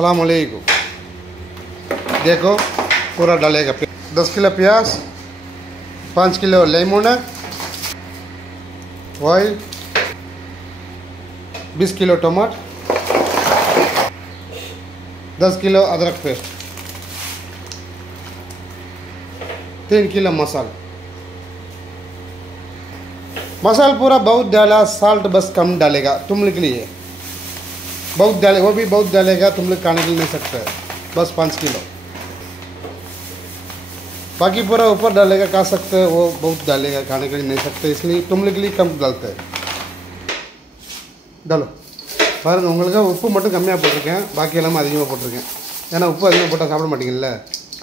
अस्सलाम वालेकुम। देखो पूरा डालेगा। 10 किलो प्याज, 5 किलो लेमन, ऑयल, 20 किलो टमाटर, 10 किलो अदरक पेस्ट, 3 किलो मसाला। मसाला पूरा बहुत डाला, साल्ट बस कम डालेगा तुम लोग के लिए। बहुत डाले, वो भी बहुत डालेगा, तुम लोग खाने के लिए नहीं सकते। बस 5 किलो, बाकी पूरा ऊपर डालेगा, खा सकते हैं। वो बहुत डालेगा, खाने के लिए नहीं सकते, इसलिए तुम लोग के लिए कम डालते हैं। डालो பாருங்க, உங்களுக்கு உப்பு மட்டும் கம்மியாக போட்டிருக்கேன், பாக்கி எல்லாமே அதிகமாக போட்டிருக்கேன். ஏன்னா உப்பு அதிகமாக போட்டால் சாப்பிட மாட்டீங்கல்ல,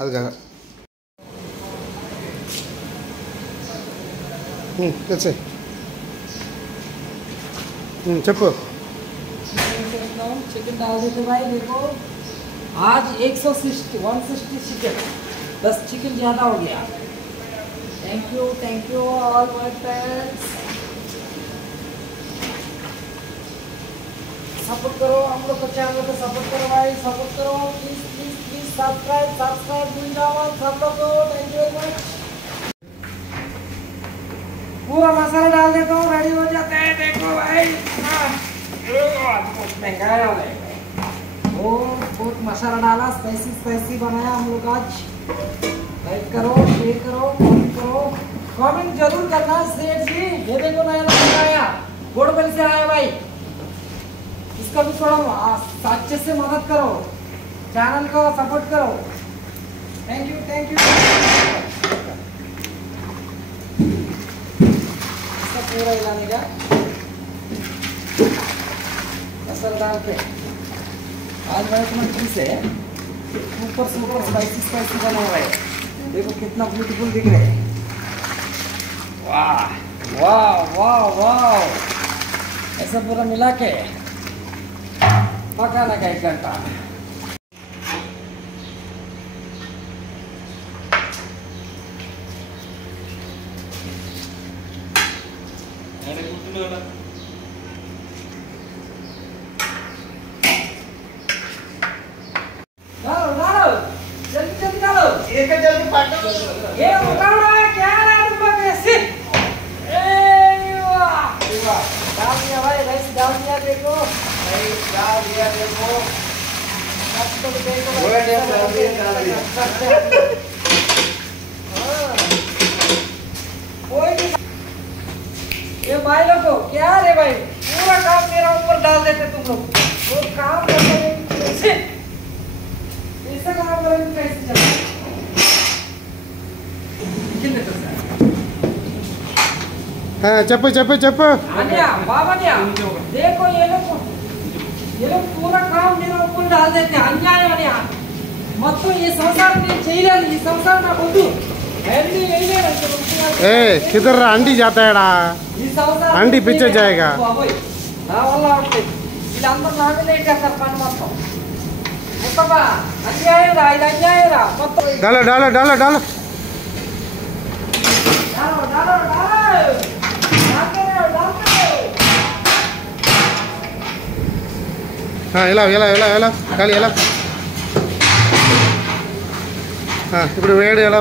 அதுக்காக. कैसे चप्पू चिकन डाल देते भाई। देखो आज 160 चिकन, बस चिकन ज़्यादा हो गया। Thank you all my friends. Support करो, हम लोग को चैनल को सपोर्ट करो भाई, सपोर्ट करो प्लीज प्लीज प्लीज। सब्सक्राइब भूल जाओ सब लोग को। Thank you very much. पूरा मसाला डाल देता हूँ, रेडी हो जाते हैं। देखो भाई बहुत महंगा है। बहुत मसाला डाला, स्पाइसी बनाया हम लोग आज। लाइक करो, शेयर करो, कमेंट करो। कमेंट जरूर करना शेयर जी। ये देखो नया नंबर आया, बोड़बल से आया भाई, इसका भी थोड़ा अच्छे से मदद करो, चैनल को सपोर्ट करो। Thank you. पूरा हिलाने का मसाला डाल के आज मैंने तुम्हें ठीक से ऊपर से ऊपर स्पाइसी बना हुआ है। देखो कितना ब्यूटीफुल दिख रहा है। वाह वाह वाह वाह। ऐसा पूरा मिला के पकाना का 1 घंटा। जल्दी डालो, एक जल्दी पाटो। ये उठाओ क्या रहा तुम ऐसे। वाह डाल दिया भाई, राइस डाल दिया। देखो राइस डाल दिया, देखो मस्त देखो डाल दिया। कोई ये भाई लोगों क्या रे भाई, पूरा काम मेरा ऊपर डाल देते तुम लोग। वो काम करते कैसे, ऐसा काम करेंगे कैसे चला। हाँ चप्पू आनिया बाबा देखो ये लोग पूरा काम मेरा ऊपर डाल देते हैं। अन्याय आनिया మొత్తం ఈ సంసారం నేను చేయలేదు, ఈ సంసారం నాకు వద్దు। किधर अंडी जाता है डा, अंडी पीछे जाएगा। डालो डालो डालो डालो। हाँ ఎలా ఖాళీ ఎలా ఇప్పుడు వేడి ఎలా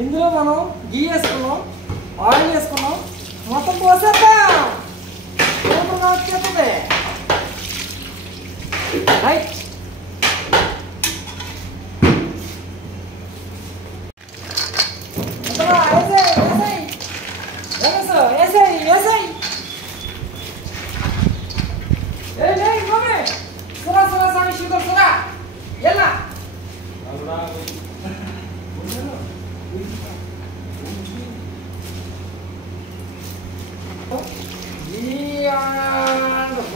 ఇందులో మనం గీ వేసుకున్నాం, ఆయిల్ వేసుకున్నాం, మొత్తం పోసేద్దాం। సూపర్గా వచ్చేస్తుంది right.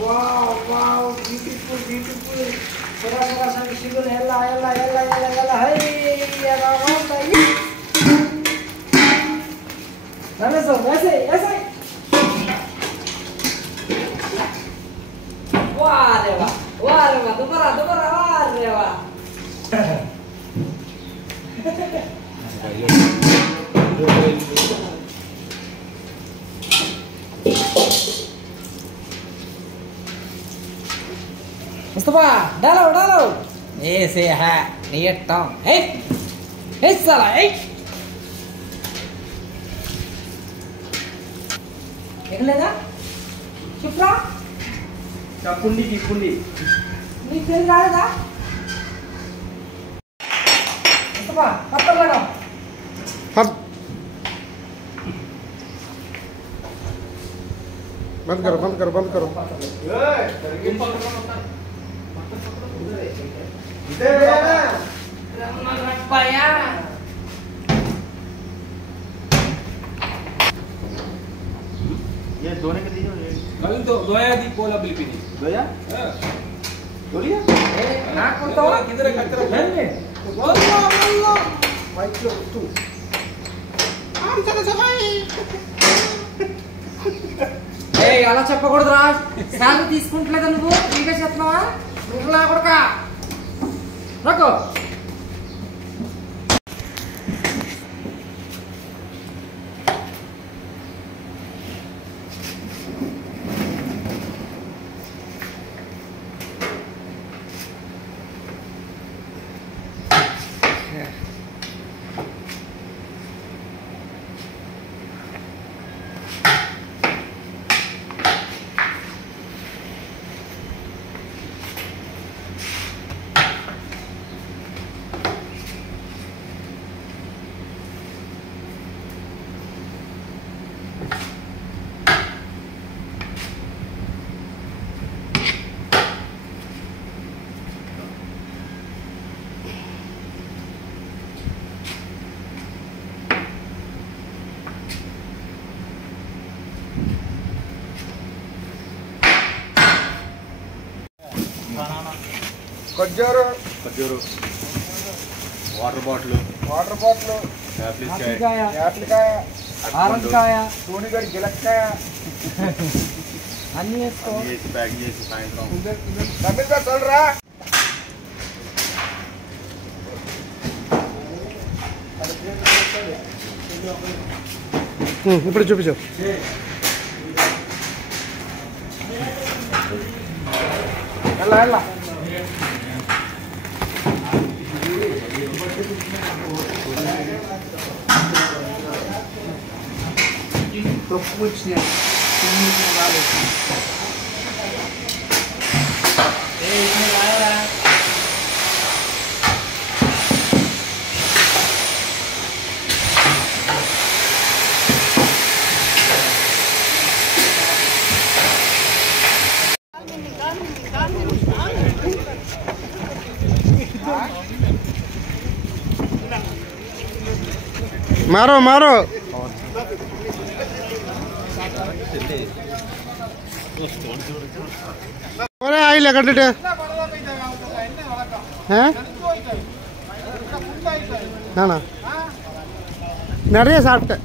Wow, beautiful. Sura sa sugar. Ella. Hey, ऐसे। वाह रे वाह, दोबारा वाह रे वाह। मुस्तफा डालो डालो ऐसे है ये टॉम ए साला ए ఎగలేదా చెప్పురా పుండి పుండి నీకు తెలియదు రాలేదా ముస్తఫా పత్తం మేడం बंद करो बंद करो बंद करो ये दोने के दियो ये कल तो दोया दी पोला बिल्कुल दोया दोलिया ना कोतावा किधर कचरा नहीं अल्लाह अल्लाह माइक लो तू आम चला सफाई ఏయ్ అలా చెప్పకూడదురా శాలరీ తీసుకుంటలేదా నువ్వు ఫ్రీగా చెప్తున్నావా నువ్వు లాగొడక రకో खजूर खजूर वाटर बॉटल యాప్లికాయ ఆరంకాయ सोनीगढ़ गिलक्काय అన్నీ వేసుకో చేసి ప్యాక్ చేసి సాయంత్రం तमिल का चल रहा ఇప్పుడు చూపించు ఎలా ఎలా пропучня मारो मारो ஒரே ஆயில் கட்டுட்டு நானா நிறைய சாப்பிட்டேன்